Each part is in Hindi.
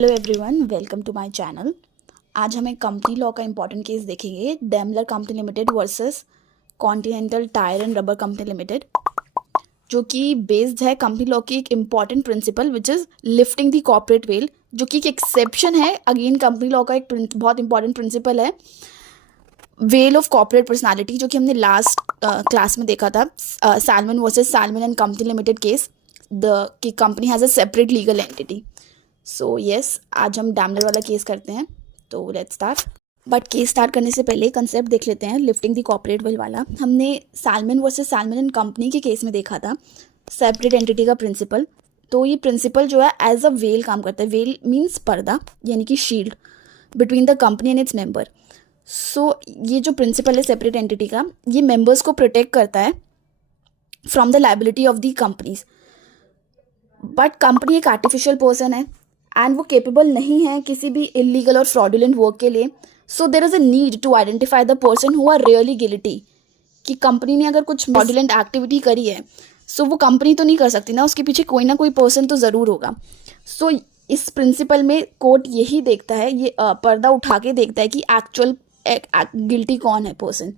Hello everyone, welcome to my channel. आज हम एक कंपनी लॉ का इंपॉर्टेंट केस देखेंगे, Daimler company limited versus continental tyre and rubber company limited, जो कि बेस्ड है कंपनी लॉ की एक important principle which is lifting the corporate veil, जो कि एक एक्सेप्शन है अगेन कंपनी लॉ का एक बहुत इंपॉर्टेंट प्रिंसिपल है, वेल ऑफ कॉर्पोरेट पर्सनालिटी, जो कि हमने लास्ट क्लास में देखा था, salmon versus salmon and company limited case. The key company has a separate legal entity. So yes, आज हम डैमलर वाला केस करते हैं, तो let's start. But case start करने से पहले कंसेप्ट देख लेते हैं लिफ्टिंग द कॉर्पोरेट वेल वाला। हमने salmon versus salmon and company के केस में देखा था सेपरेट एंटिटी का प्रिंसिपल। तो ये प्रिंसिपल जो है एज अ वेल काम करता है। वेल मीन्स पर्दा, यानी कि shield between the company and its member. So ये जो प्रिंसिपल है सेपरेट एंटिटी का, ये मेंबर्स को प्रोटेक्ट करता है from the liability of the companies. But company एक आर्टिफिशियल पर्सन है एंड वो केपेबल नहीं है किसी भी इलीगल और फ्रॉडुलेंट वर्क के लिए। So there is a need to identify the person who are really guilty. कि कंपनी ने अगर कुछ फ्रॉडुलेंट एक्टिविटी करी है, सो वो कंपनी तो नहीं कर सकती ना, उसके पीछे कोई ना कोई पर्सन तो ज़रूर होगा। सो इस प्रिंसिपल में कोर्ट यही देखता है, ये पर्दा उठा के देखता है कि एक्चुअल गिल्टी कौन है पर्सन।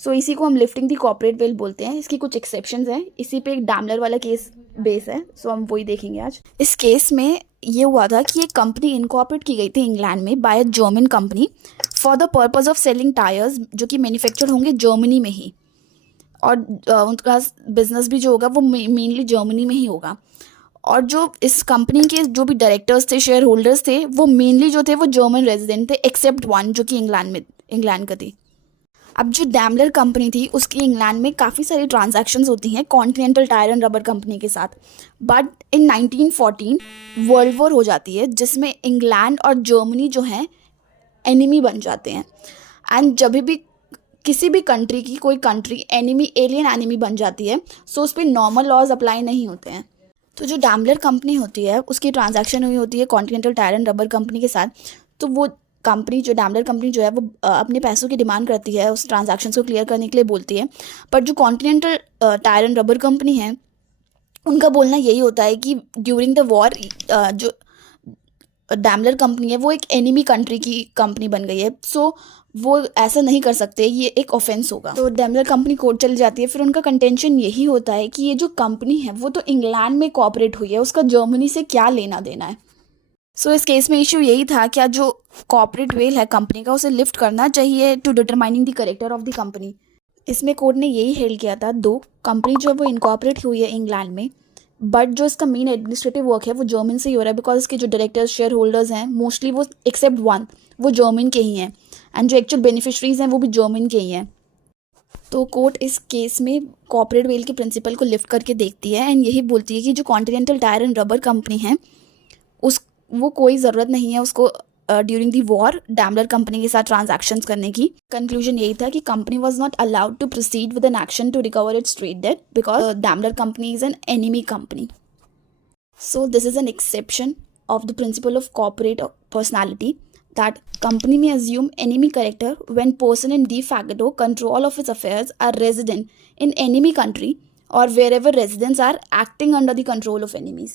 सो इसी को हम लिफ्टिंग द कॉर्पोरेट वेल बोलते हैं। इसकी कुछ एक्सेप्शंस हैं, इसी पे एक डैमलर वाला केस बेस है, सो हम वही देखेंगे आज। इस केस में ये हुआ था कि एक कंपनी इनकॉर्पोरेट की गई थी इंग्लैंड में by a German company for the purpose of selling tyres, जो कि मैन्युफैक्चर होंगे जर्मनी में ही, और उनका बिजनेस भी जो होगा वो मेनली जर्मनी में ही होगा। और जो इस कंपनी के जो भी डायरेक्टर्स थे, शेयर होल्डर्स थे, वो मेनली जो थे वो जर्मन रेजिडेंट थे, एक्सेप्ट वन जो कि इंग्लैंड का थी। अब जो डैमलर कंपनी थी उसकी इंग्लैंड में काफ़ी सारी ट्रांजैक्शंस होती हैं continental tyre and rubber company के साथ। बट इन 1914 वर्ल्ड वॉर हो जाती है, जिसमें इंग्लैंड और जर्मनी जो हैं एनिमी बन जाते हैं। एंड जब भी किसी भी कंट्री की कोई कंट्री एनिमी, एलियन एनिमी बन जाती है, सो उस पर नॉर्मल लॉज अप्लाई नहीं होते हैं। तो जो डैमलर कंपनी होती है उसकी ट्रांजैक्शन हुई होती है continental tyre and rubber company के साथ। तो वो कंपनी, जो डैमलर कंपनी जो है, वो अपने पैसों की डिमांड करती है, उस ट्रांजैक्शन को क्लियर करने के लिए बोलती है। पर जो continental tyre and rubber company है, उनका बोलना यही होता है कि ड्यूरिंग द वॉर जो डैमलर कंपनी है वो एक एनिमी कंट्री की कंपनी बन गई है, सो वो ऐसा नहीं कर सकते, ये एक ऑफेंस होगा। तो डैमलर कंपनी कोर्ट चली जाती है। फिर उनका कंटेंशन यही होता है कि ये जो कंपनी है वो तो इंग्लैंड में कॉपरेट हुई है, उसका जर्मनी से क्या लेना देना है। सो इस केस में इशू यही था, क्या जो कॉर्पोरेट वेल है कंपनी का उसे लिफ्ट करना चाहिए to determining the character of the company. इसमें कोर्ट ने यही हेल्ड किया था, दो कंपनी जो है वो इनकॉर्पोरेट हुई है इंग्लैंड में, बट जो इसका मेन एडमिनिस्ट्रेटिव वर्क है वो जर्मन से ही हो रहा है, बिकॉज इसके जो डायरेक्टर्स, शेयर होल्डर्स हैं, मोस्टली वो एक्सेप्ट वन वो जर्मन के ही हैं, एंड जो एक्चुअल बेनिफिशरीज हैं वो भी जर्मन के ही हैं। तो कोर्ट इस केस में कॉर्पोरेट वेल के प्रिंसिपल को लिफ्ट करके देखती है एंड यही बोलती है कि जो continental tyre and rubber company है वो कोई ज़रूरत नहीं है उसको during the war Daimler company के साथ ट्रांजैक्शंस करने की। कंक्लूजन यही था कि company was not allowed to proceed with an action to recover its trade debt because Daimler company is an enemy company. So this is an exception of the principle of corporate personality that company may assume enemy character when person in de facto control of its affairs are resident in enemy country or wherever residents are acting under the control of enemies.